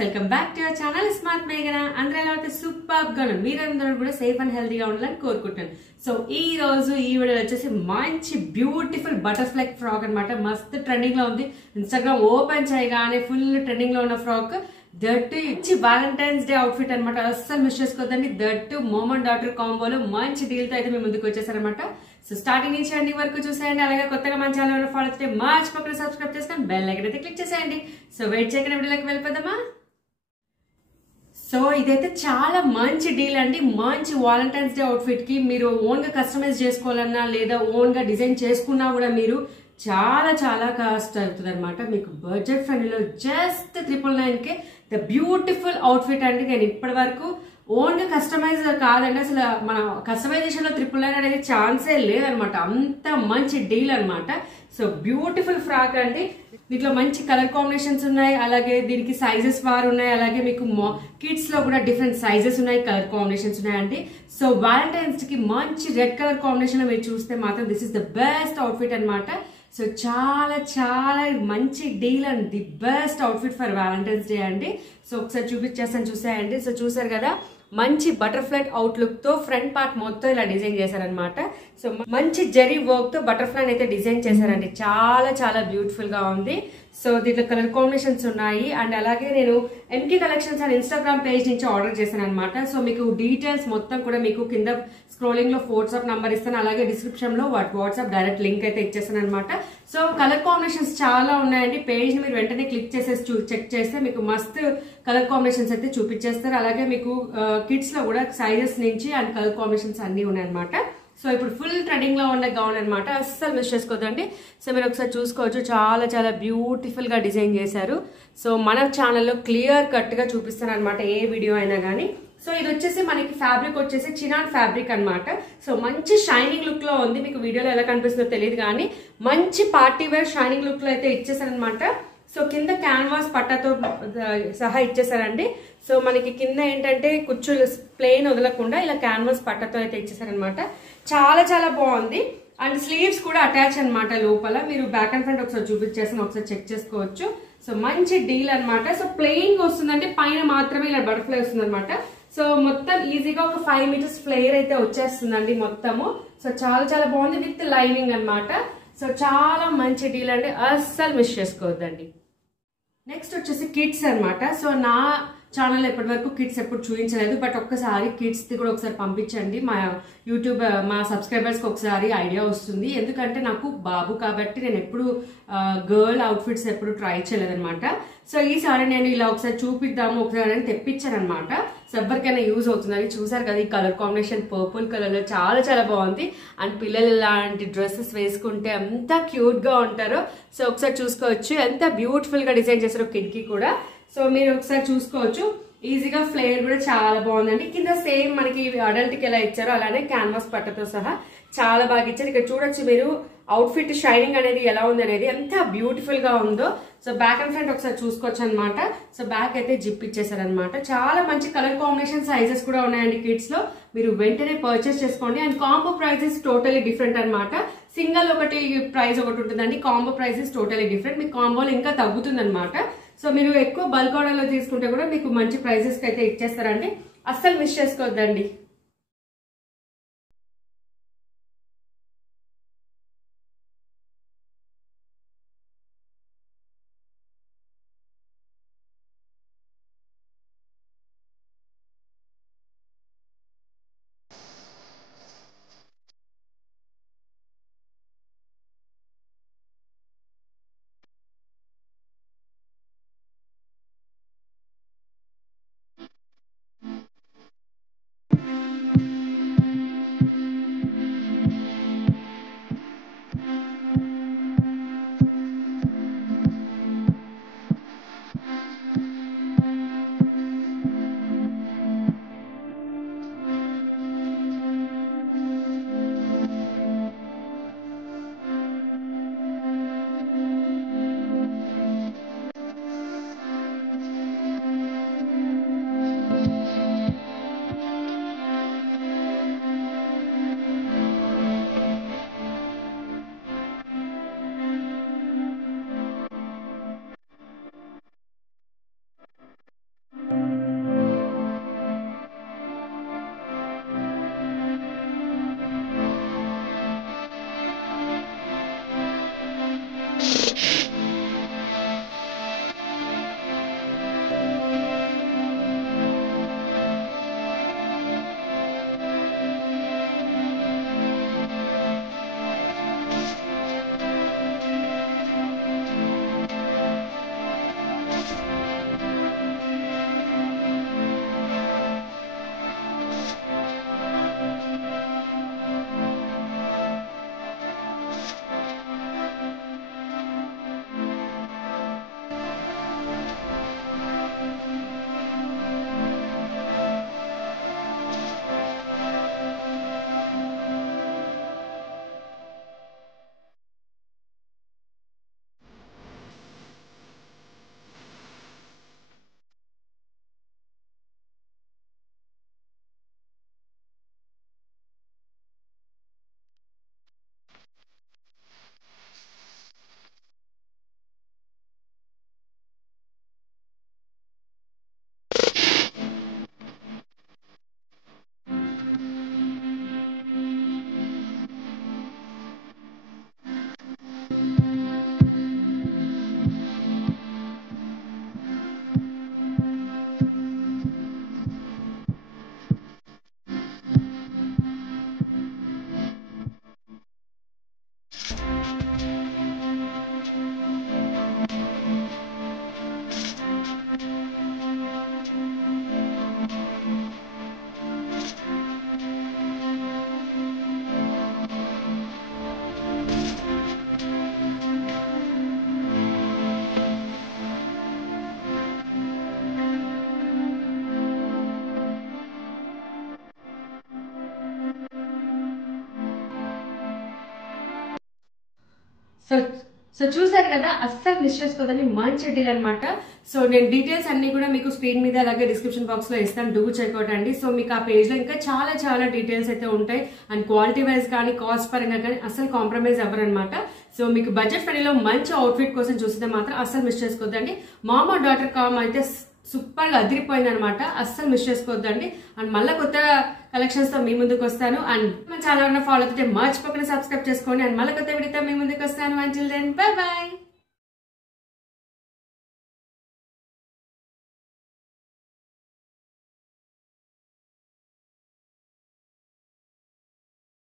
Welcome back to your channel smart మేఘన. అందరూ ఎలా అయితే సూపర్ గా ఉన్నారు. మీరందరూ కూడా సేఫ్ అండ్ హెల్తీగా ఉండాలని కోరుకుంటాను. సో ఈ రోజు ఈ వీడియో వచ్చేసి మంచి బ్యూటిఫుల్ బటర్ఫ్లై ఫ్రాక్ అన్నమాట. మస్త్ ట్రెండింగ్ లో ఉంది. ఇన్స్టాగ్రామ్ ఓపెన్ చేయగానే ఫుల్ ట్రెండింగ్ లో ఉన్న ఫ్రాక్. దట్ ఇచ్చి వ్యాలంటైన్స్ డే అవుట్ఫిట్ అనమాట. అస్సలు మిస్ చేసుకోవద్దండి. దట్ మోమ్ అండ్ డాటర్ కాంబోలో మంచి డీల్ తో అయితే మీ ముందుకు వచ్చేసారనమాట. సో స్టార్టింగ్ నుంచి ఎండింగ్ వరకు చూసేయండి. అలాగే కొత్తగా మన ఛానల్ ఫాలో అయితే మర్చిపోకుండా సబ్స్క్రైబ్ చేసుకొని బెల్ ఐకాన్ అయితే క్లిక్ చేసేయండి. సో వెయిట్ చేయకుండా వీడియోలోకి వెళ్ళిపోదామా. సో ఇదైతే చాలా మంచి డీల్ అండి. మంచి వాలంటైన్స్ డే అవుట్ఫిట్ కి మీరు ఓన్ గా కస్టమైజ్ చేసుకోవాలన్నా లేదా ఓన్ గా డిజైన్ చేసుకున్నా కూడా మీరు చాలా చాలా కాస్ట్ అవుతుంది అనమాట. మీకు బడ్జెట్ ఫ్రెండ్లీలో జస్ట్ 999కే ద బ్యూటిఫుల్ అవుట్ఫిట్ అండి. నేను ఇప్పటి వరకు ఓన్ గా కస్టమైజ్ కాదండి, అసలు మన కస్టమైజేషన్ లో 999 అనేది ఛాన్సే లేదనమాట. అంత మంచి డీల్ అనమాట. సో బ్యూటిఫుల్ ఫ్రాక్ అండి. దీంట్లో మంచి కలర్ కాంబినేషన్స్ ఉన్నాయి. అలాగే దీనికి సైజెస్ వారు ఉన్నాయి. అలాగే మీకు కిడ్స్ లో కూడా డిఫరెంట్ సైజెస్ ఉన్నాయి, కలర్ కాంబినేషన్స్ ఉన్నాయండి. సో వ్యాలంటైన్స్ కి మంచి రెడ్ కలర్ కాంబినేషన్ మీరు చూస్తే మాత్రం this is the best outfit అనమాట. సో చాలా చాలా మంచి deal and the best outfit for Valentine's day అండి. సో ఒకసారి చూపించేస్తాను, చూసాయండి. సో చూసారు కదా, మంచి బటర్ఫ్లై అవుట్లుక్ తో ఫ్రంట్ పార్ట్ మొత్తం ఇలా డిజైన్ చేశారనమాట. సో మంచి జరీ వర్క్ తో బటర్ఫ్లై అయితే డిజైన్ చేశారండి. చాలా చాలా బ్యూటిఫుల్ గా ఉంది. సో దీంట్లో కలర్ కాంబినేషన్స్ ఉన్నాయి. అండ్ అలాగే నేను MK collections and Instagram page నుంచి ఆర్డర్ చేశాను అనమాట. సో మీకు డీటెయిల్స్ మొత్తం కూడా మీకు కింద స్క్రోలింగ్ లో వాట్సాప్ నంబర్ ఇస్తాను. అలాగే డిస్క్రిప్షన్ లో వాట్సాప్ డైరెక్ట్ లింక్ అయితే ఇచ్చేస్తాను అనమాట. సో కలర్ కాంబినేషన్స్ చాలా ఉన్నాయండి. పేజ్ ని మీరు వెంటనే క్లిక్ చేసేసి చెక్ చేస్తే మీకు మస్త్ కలర్ కాంబినేషన్స్ అయితే చూపించేస్తారు. అలాగే మీకు కిడ్స్ లో కూడా సైజెస్ నుంచి అండ్ కలర్ కాంబినేషన్స్ అన్ని ఉన్నాయన్నమాట. సో ఇప్పుడు ఫుల్ ట్రెండింగ్ లో ఉన్న గౌన్ అనమాట. అస్సలు మిస్ చేసుకోవద్దండి. సో మీరు ఒకసారి చూసుకోవచ్చు, చాలా చాలా బ్యూటిఫుల్ గా డిజైన్ చేశారు. సో మన ఛానల్లో క్లియర్ కట్ గా చూపిస్తాను అనమాట, ఏ వీడియో అయినా కానీ. సో ఇది వచ్చేసి మనకి ఫ్యాబ్రిక్ వచ్చేసి చినాన్ ఫ్యాబ్రిక్ అనమాట. సో మంచి షైనింగ్ లుక్ లో ఉంది. మీకు వీడియోలో ఎలా కనిపిస్తుందో తెలియదు కానీ మంచి పార్టీ వేర్ షైనింగ్ లుక్ లో అయితే ఇచ్చేసారనమాట. సో కింద క్యాన్వాస్ పట్టాతో సహా ఇచ్చేసారండి. సో మనకి కింద ఏంటంటే కుచ్చులు ప్లెయిన్ వదలకుండా ఇలా క్యాన్వాస్ పట్టాతో అయితే ఇచ్చేసారనమాట. చాలా చాలా బాగుంది. అండ్ స్లీవ్స్ కూడా అటాచ్ అనమాట. లోపల మీరు బ్యాక్ అండ్ ఫ్రంట్ ఒకసారి చూపించేసి ఒకసారి చెక్ చేసుకోవచ్చు. సో మంచి డీల్ అనమాట. సో ప్లెయిన్ వస్తుందంటే పైన మాత్రమే ఇలా బటర్ఫ్లై వస్తుంది అనమాట. సో మొత్తం ఈజీగా ఒక 5 మీటర్స్ ఫ్లేర్ అయితే వచ్చేస్తుందండి మొత్తము. సో చాలా చాలా బాగుంది విత్ లైనింగ్ అనమాట. సో చాలా మంచి డీల్ అండి, అస్సలు మిస్ చేసుకోవద్దండి. నెక్స్ట్ వచ్చేసి కిడ్స్ అనమాట. సో నా ఛానల్ ఎప్పటి వరకు కిడ్స్ ఎప్పుడు చూపించలేదు, బట్ ఒక్కసారి కిడ్స్ ది కూడా ఒకసారి పంపించండి. మా యూట్యూబ్ మా సబ్స్క్రైబర్స్ కి ఒకసారి ఐడియా వస్తుంది. ఎందుకంటే నాకు బాబు కాబట్టి నేను ఎప్పుడు గర్ల్ అవుట్ఫిట్స్ ఎప్పుడు ట్రై చేయలేదన్నమాట. సో ఈసారి నేను ఇలా ఒకసారి చూపిద్దాము ఒకసారి అని తెప్పించాను అనమాట. సో ఎవరికైనా యూజ్ అవుతుంది. అది చూసారు కదా, ఈ కలర్ కాంబినేషన్ పర్పుల్ కలర్ లో చాలా చాలా బాగుంది. అండ్ పిల్లలు ఇలాంటి డ్రెస్సెస్ వేసుకుంటే ఎంత క్యూట్ గా ఉంటారో. సో ఒకసారి చూసుకోవచ్చు ఎంత బ్యూటిఫుల్ గా డిజైన్ చేశారో కిడ్ కి కూడా. సో మీరు ఒకసారి చూసుకోవచ్చు. ఈజీగా ఫ్లేర్ కూడా చాలా బాగుందండి. కింద సేమ్ మనకి అడల్ట్ కి ఎలా ఇచ్చారో అలానే క్యాన్వాస్ పట్టతో సహా చాలా బాగా ఇచ్చారు. ఇక్కడ చూడొచ్చు మీరు అవుట్ఫిట్ షైనింగ్ అనేది ఎలా ఉంది అనేది, ఎంత బ్యూటిఫుల్ గా ఉందో. సో బ్యాక్ అండ్ ఫ్రంట్ ఒకసారి చూసుకోవచ్చు అనమాట. సో బ్యాక్ అయితే జిప్ ఇచ్చేసారనమాట. చాలా మంచి కలర్ కాంబినేషన్ సైజెస్ కూడా ఉన్నాయండి కిడ్స్ లో. మీరు వెంటనే పర్చేస్ చేసుకోండి. And combo prices totally different అనమాట. సింగిల్ ఒకటి ప్రైస్ ఒకటి ఉంటుందండి, కాంబో ప్రైజెస్ టోటలీ డిఫరెంట్. మీకు కాంబోలో ఇంకా తగ్గుతుంది అనమాట. సో మీరు ఎక్కువ బల్క్ ఆర్డర్ లో తీసుకుంటే కూడా మీకు మంచి ప్రైజెస్ కి అయితే ఇచ్చేస్తారండి. అస్సలు మిస్ చేసుకోవద్దండి. సో చూసారు కదా, అస్సలు మిస్ చేసుకోదని మంచి డీల్ అనమాట. సో నేను డీటెయిల్స్ అన్ని కూడా మీకు స్క్రీన్ మీద అలాగే డిస్క్రిప్షన్ బాక్స్ లో ఇస్తాను, డూ చెక్అవుట్ అండి. సో మీకు ఆ పేజ్ లో ఇంకా చాలా చాలా డీటెయిల్స్ అయితే ఉంటాయి. అండ్ క్వాలిటీ వైజ్ కానీ కాస్ట్ పరంగా కానీ అస్సలు కాంప్రమైజ్ అవ్వరనమాట. సో మీకు బడ్జెట్ ఫ్రెండ్లీలో మంచి అవుట్ఫిట్ కోసం చూస్తే మాత్రం అస్సలు మిస్ చేసుకోవద్దండి. mama.com అయితే సూపర్ గా అదిరిపోయింది అనమాట, అస్సలు మిస్ చేసుకోవద్దండి. అండ్ మళ్ళీ కొత్త కలెక్షన్స్ తో మీ ముందుకు వస్తాను. అండ్ మన ఛానల్ ఫాలో అవుతుంటే మర్చిపోకుండా సబ్స్క్రైబ్ చేసుకోండి. అండ్ మళ్ళీ కొత్త వీడియోతో మీ ముందుకు వస్తాను. Until then bye by.